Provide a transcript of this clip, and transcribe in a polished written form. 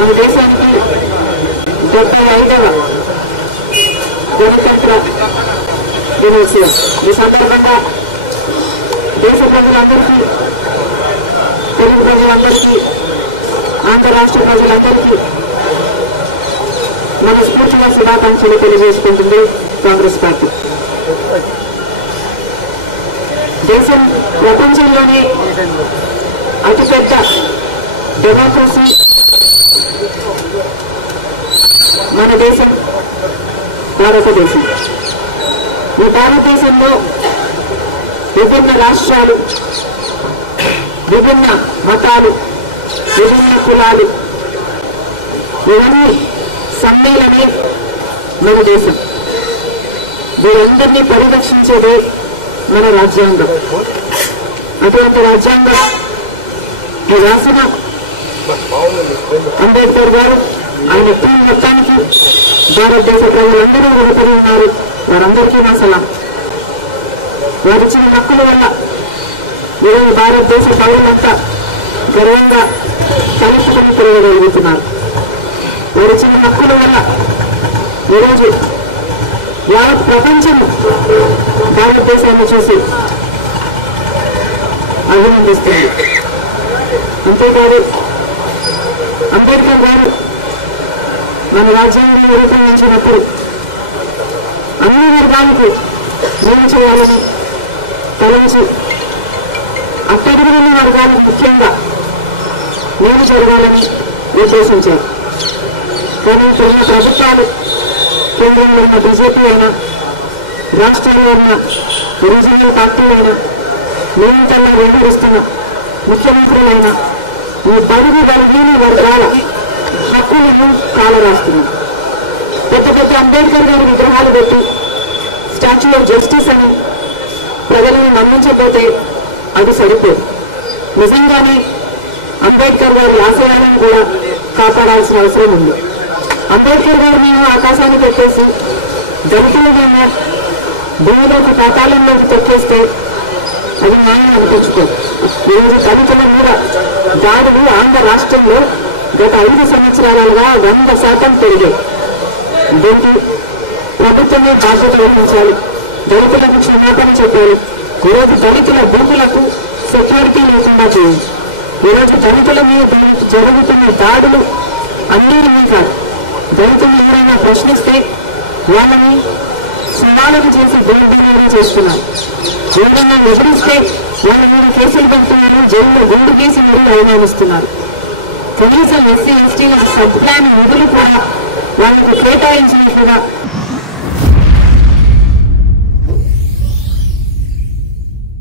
మన దేశానికి 75వ గణతంత్ర దినోత్సవం. ఈ సందర్భంగా దేశ ప్రజలందరికీ, తెలుగు ప్రజలందరికీ, ఆంధ్ర రాష్ట్ర ప్రజలందరికీ మన స్ఫూర్తిగా శుభాకాంక్షలు తెలియజేసుకుంటుంది కాంగ్రెస్ పార్టీ. దేశం ప్రపంచంలోనే అతిపెద్ద డెమోక్రసీ మన దేశం భారతదేశం. ఈ భారతదేశంలో విభిన్న రాష్ట్రాలు, విభిన్న మతాలు, విభిన్న కులాలు ఇవన్నీ సమ్మేళనే మన దేశం. వీరందరినీ పరిరక్షించేదే మన రాజ్యాంగం. అటువంటి రాజ్యాంగం ఈ రాసిన అంబేద్కర్ గారు ఆయన టీం మొత్తానికి భారతదేశ ప్రజలందరూ రుణపడి ఉన్నారు. వారందరికీ నా సలాం. వారిచ్చిన హక్కుల వల్ల ఈరోజు భారతదేశ పౌరులంతా గర్వంగా తలెత్తుకుని తిరగగలుగుతున్నారు. వారిచ్చిన హక్కుల వల్ల ఈరోజు యావత్ ప్రపంచం భారతదేశాన్ని చూసి అభినందిస్తుంది. అంతేకాదు అంబేద్కర్ గారు మన రాజ్యాంగంలో రూపొందించినప్పుడు అన్ని వర్గాలకు మేలు చేయాలని తలంచి అట్టడుగు ఉన్న వర్గాలకు ముఖ్యంగా మేలు జరగాలని ఉద్దేశించారు. కానీ కొన్ని ప్రభుత్వాలు, కేంద్రంలో ఉన్న బీజేపీ అయినా, రాష్ట్రంలో ఉన్న రీజనల్ పార్టీలైనా, నియంత్రణలో వ్యవహరిస్తున్న ముఖ్యమంత్రులైనా ఈ బడుగు బలహీన వర్గాల హక్కులను కాలరాస్తున్నారు. పెద్ద పెద్ద అంబేద్కర్ గారి విగ్రహాలు పెట్టి స్టాచ్యూ ఆఫ్ జస్టిస్ అని ప్రజలను నమ్మించకపోతే అది సరిపోదు. నిజంగానే అంబేద్కర్ గారి ఆశయాలను కూడా కాపాడాల్సిన అవసరం ఉంది. అంబేద్కర్ గారు మేము ఆకాశాన్ని పెట్టేసి దళితులు మేము భూమిలోకి పాతాళంలోకి తొక్కేస్తే అది న్యాయం అనిపించుకోదు. ఈరోజు దళితుల మీద దాడులు ఆంధ్ర రాష్ట్రంలో గత 5 సంవత్సరాలుగా 100% పెరిగాయి. దీనికి ప్రభుత్వమే బాధ్యత వహించాలి. దళితులకు క్షమాపణ చెప్పాలి. ఈరోజు దళితుల భూములకు సెక్యూరిటీ లేకుండా చేయండి. ఈరోజు దళితుల మీద జరుగుతున్న దాడులు అన్నీ మీద దళితులు ఎవరైనా ప్రశ్నిస్తే వాళ్ళని సవాళ్ళను చేసి దౌర్జన్యం చేస్తున్నారు. ఎవరైనా ఎదిరిస్తే వాళ్ళ మీద కేసులు పెడుతున్నారు, జైల్లో గుండు కేసి మరీ అవమానిస్తున్నారు. కనీసం ఎస్సీ ఎస్టీల సబ్ ప్లాన్ నిధులు కూడా వాళ్ళకు కేటాయించినట్లుగా